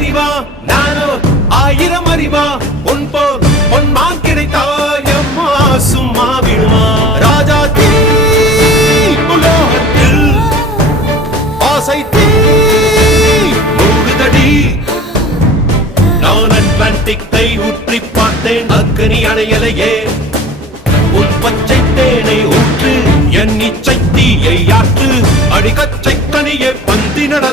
அறிவா நானோ 1000 அறிவா பொன் போல் பொன்மான் கிடைத்தாயம்மா சும்மா விடுமா ராஜா தீ உலோகத்தில் ஆசை தீ மூடுதடி நான் அட்லாண்டிக்கை ஊற்றி பார்த்தேன் அக்கனி அணையலையே உன் பச்சை தேனை ஊற்று என் இச்சை தீயை ஆற்று அடிக்கச்சை கனியே பந்தி நட